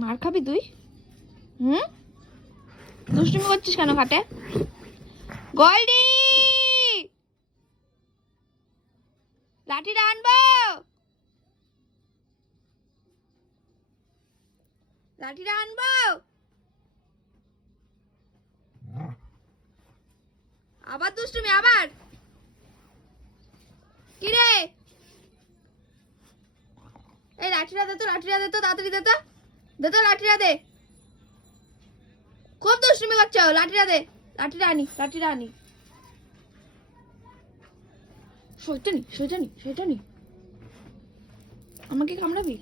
মার খাবি তুই? দুষ্টুমি করছিস কেন খাটে? গোল্ডি, লাঠিটা আনবো? লাঠিটা আনবো? আবার দুষ্টুমি, আবার কি রে? এই লাঠিটা দে তো, লাঠিটা দে তো, তাড়াতাড়ি দে তো, দে তো লাঠিটা দে। খুব দুষ্টুমি করছো, লাঠিটা দে। লাঠিটা আনি, লাঠিটা আনি। শয়তানি, শয়তানি, শয়তানি, আমাকে কামড়াবি?